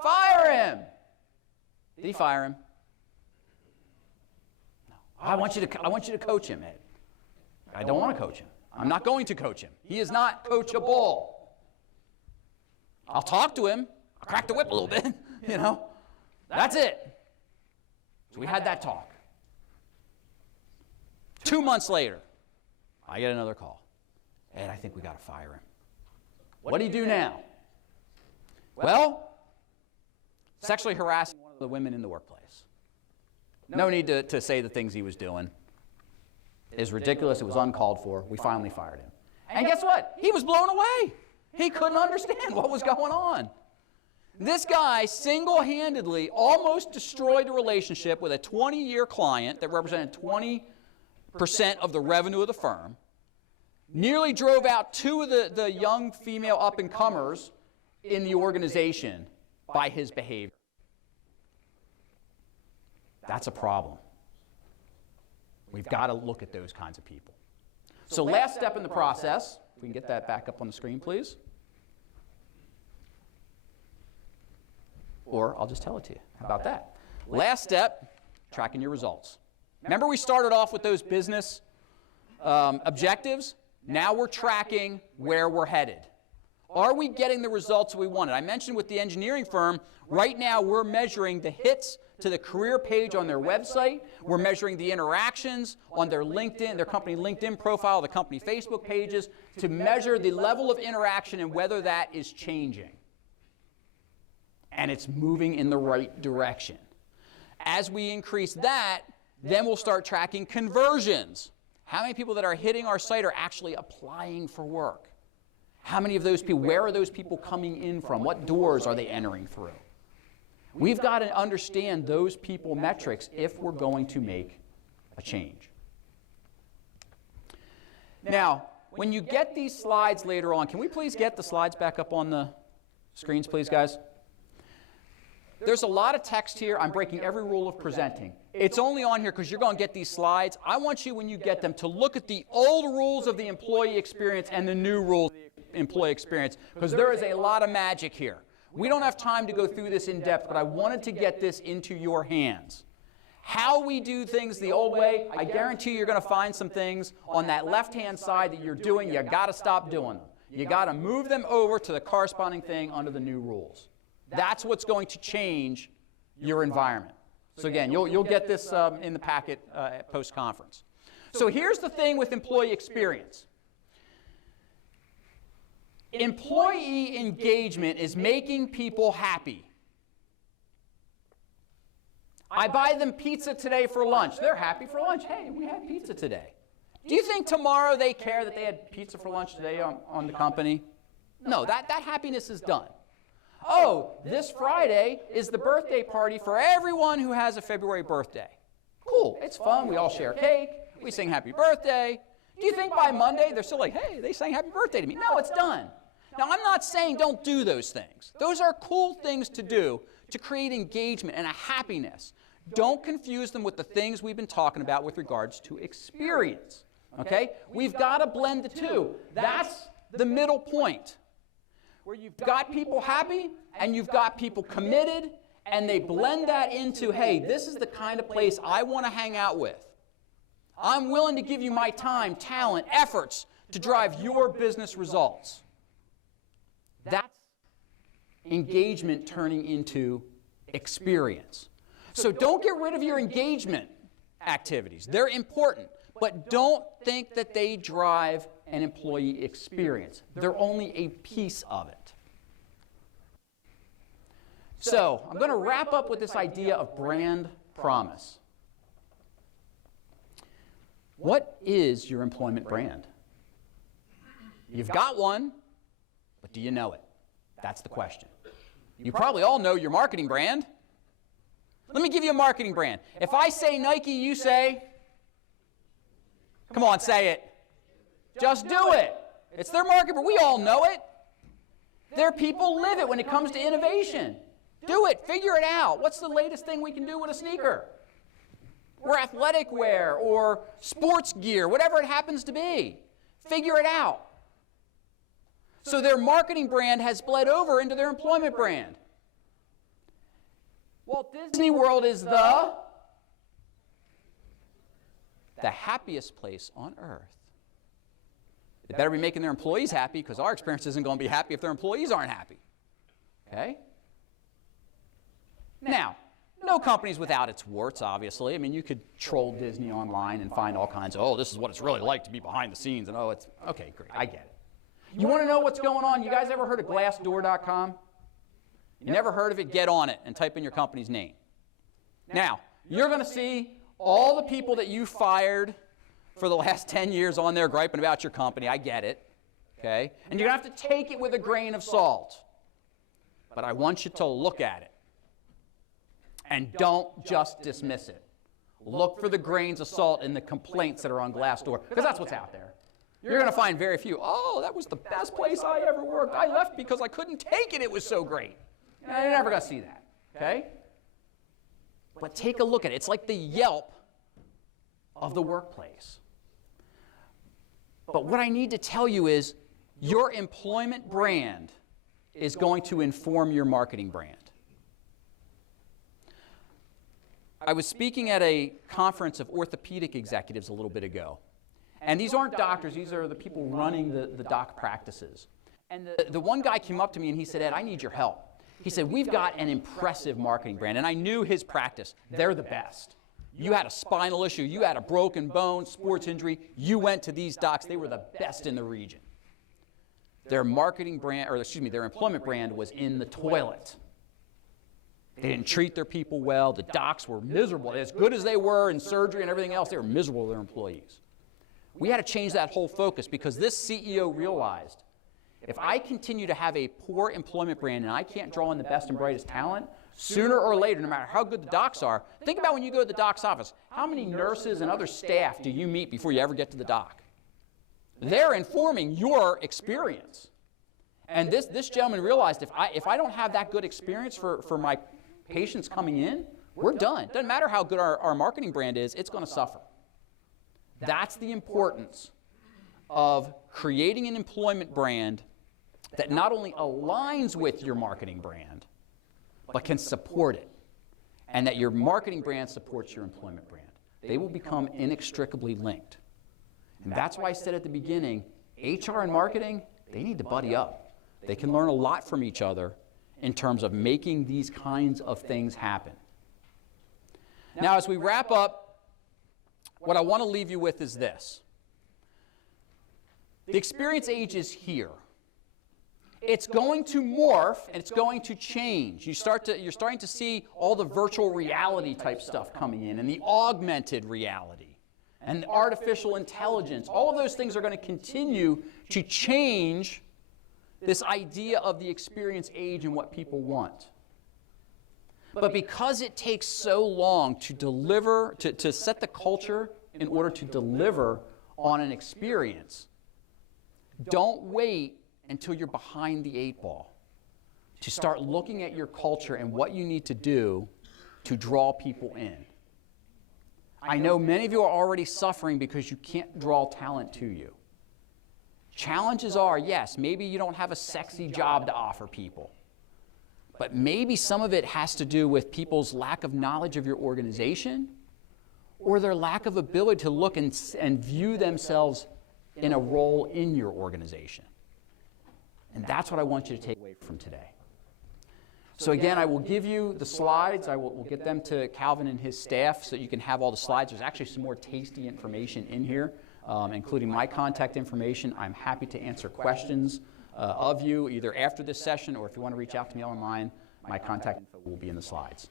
fire him. Did he fire him? No. I want you to coach him, Ed. I don't want to coach him. I'm not going to coach him. He is not coachable. I'll talk to him. I'll crack the whip a little bit, you know. That's it. So we had that talk. 2 months later, I get another call. Ed, I think we got to fire him. What do you do now? Well, sexually harassing one of the women in the workplace. No need to say the things he was doing. It was ridiculous. It was uncalled for. We finally fired him. And guess what? He was blown away. He couldn't understand what was going on. This guy single-handedly almost destroyed a relationship with a 20-year client that represented 20% of the revenue of the firm, nearly drove out 2 of the young female up-and-comers in the organization by his behavior. That's a problem. We've got to look at those kinds of people. So last step in the process, if we can get that back up on the screen, please. Or I'll just tell it to you. How about that? Last step, tracking your results. Remember we started off with those business objectives? Now we're tracking where we're headed. Are we getting the results we wanted? I mentioned with the engineering firm, right now we're measuring the hits to the career page on their website. We're measuring the interactions on their LinkedIn, their company LinkedIn profile, the company Facebook pages, to measure the level of interaction and whether that is changing. And it's moving in the right direction. As we increase that, then we'll start tracking conversions. How many people that are hitting our site are actually applying for work? How many of those people, where are those people coming in from? What doors are they entering through? We've got to understand those people metrics if we're going to make a change. Now, when you get these slides later on, can we please get the slides back up on the screens, please, guys? There's a lot of text here. I'm breaking every rule of presenting. It's only on here because you're going to get these slides. I want you, when you get them, to look at the old rules of the employee experience and the new rules of the employee experience, because there is a lot of magic here. We don't have time to go through this in depth, but I wanted to get this into your hands. How we do things the old way, I guarantee you're going to find some things on that left-hand side that you're doing. You got to stop doing them. You got to move them over to the corresponding thing under the new rules. That's what's going to change your environment. So again, you'll get this in the packet post-conference. So here's the thing with employee experience. Employee engagement is making people happy. I buy them pizza today for lunch. They're happy for lunch. Hey, we had pizza today. Do you think tomorrow they care that they had pizza for lunch today on the company? No, that happiness is done. Oh, this Friday is the birthday party for everyone who has a February birthday. Cool, it's fun. We all share cake. We sing happy birthday. Do you think by Monday they're still like, hey, they sang happy birthday to me? No, it's done. Now, I'm not saying don't do those things. Those are cool things to do to create engagement and a happiness. Don't confuse them with the things we've been talking about with regards to experience. Okay? We've got to blend the two. That's the middle point, where you've got people happy and you've got people committed, and they blend that into, hey, this is the kind of place I want to hang out with. I'm willing to give you my time, talent, efforts to drive your business results. That's engagement turning into experience. So don't get rid of your engagement activities. They're important, but don't think that they drive an employee experience. They're only a piece of it. So I'm going to wrap up with this idea of brand promise. What is your employment brand? You've got one, but do you know it? That's the question. You probably all know your marketing brand. Let me give you a marketing brand. If I say Nike, you say, come on, say it. Just do it. It's their market, but we all know it. Their people live it when it comes to innovation. Do it. Figure it out. What's the latest thing we can do with a sneaker? Or athletic wear, or sports gear, whatever it happens to be. Figure it out. So their marketing brand has bled over into their employment brand. Walt Disney World is the happiest place on earth. They better be making their employees happy, because our experience isn't going to be happy if their employees aren't happy. Okay? Now, no company's without its warts, obviously. I mean, you could troll Disney online and find all kinds of, oh, this is what it's really like to be behind the scenes, and oh, it's, okay, great, I get it. You want to know what's going on? You guys ever heard of Glassdoor.com? You never heard of it? Get on it and type in your company's name. Now, you're going to see all the people that you fired for the last 10 years on there griping about your company. I get it, okay? And you're going to have to take it with a grain of salt. But I want you to look at it. And don't just dismiss it. Look for the grains of salt in the complaints that are on Glassdoor, because that's what's out there. You're going to find very few. Oh, that was the best place I ever worked. I left because I couldn't take it. It was so great. You're never going to see that, okay? But take a look at it. It's like the Yelp of the workplace. But what I need to tell you is your employment brand is going to inform your marketing brand. I was speaking at a conference of orthopedic executives a little bit ago. And these aren't doctors, these are the people running the doc practices. And the one guy came up to me and he said, Ed, I need your help. He said, we've got an impressive marketing brand. And I knew his practice. They're the best. You had a spinal issue, you had a broken bone, sports injury, you went to these docs, they were the best in the region. Their marketing brand, or excuse me, their employment brand was in the toilet. They didn't treat their people well. The docs were miserable. As good as they were in surgery and everything else, they were miserable with their employees. We had to change that whole focus, because this CEO realized if I continue to have a poor employment brand and I can't draw in the best and brightest talent, sooner or later, no matter how good the docs are, think about when you go to the doc's office, how many nurses and other staff do you meet before you ever get to the doc? They're informing your experience. And this gentleman realized if I don't have that good experience for my patients coming in, we're done. Doesn't matter how good our marketing brand is, it's going to suffer. That's the importance of creating an employment brand that not only aligns with your marketing brand, but can support it. And that your marketing brand supports your employment brand. They will become inextricably linked. And that's why I said at the beginning, HR and marketing, they need to buddy up. They can learn a lot from each other in terms of making these kinds of things happen. Now, as we wrap up, what I want to leave you with is this. The experience age is here. It's going to morph and it's going to change. You're starting to see all the virtual reality type stuff coming in, and the augmented reality and the artificial intelligence. All of those things are going to continue to change this idea of the experience age and what people want. But because it takes so long to deliver, to set the culture in order to deliver on an experience, don't wait until you're behind the 8 ball to start looking at your culture and what you need to do to draw people in. I know many of you are already suffering because you can't draw talent to you. Challenges are, yes, maybe you don't have a sexy job to offer people, but maybe some of it has to do with people's lack of knowledge of your organization or their lack of ability to look and view themselves in a role in your organization. And that's what I want you to take away from today. So again, I will give you the slides. We'll get them to Calvin and his staff so you can have all the slides. There's actually some more tasty information in here, including my contact information. I'm happy to answer questions of you either after this session or if you want to reach out to me online, my contact info will be in the slides.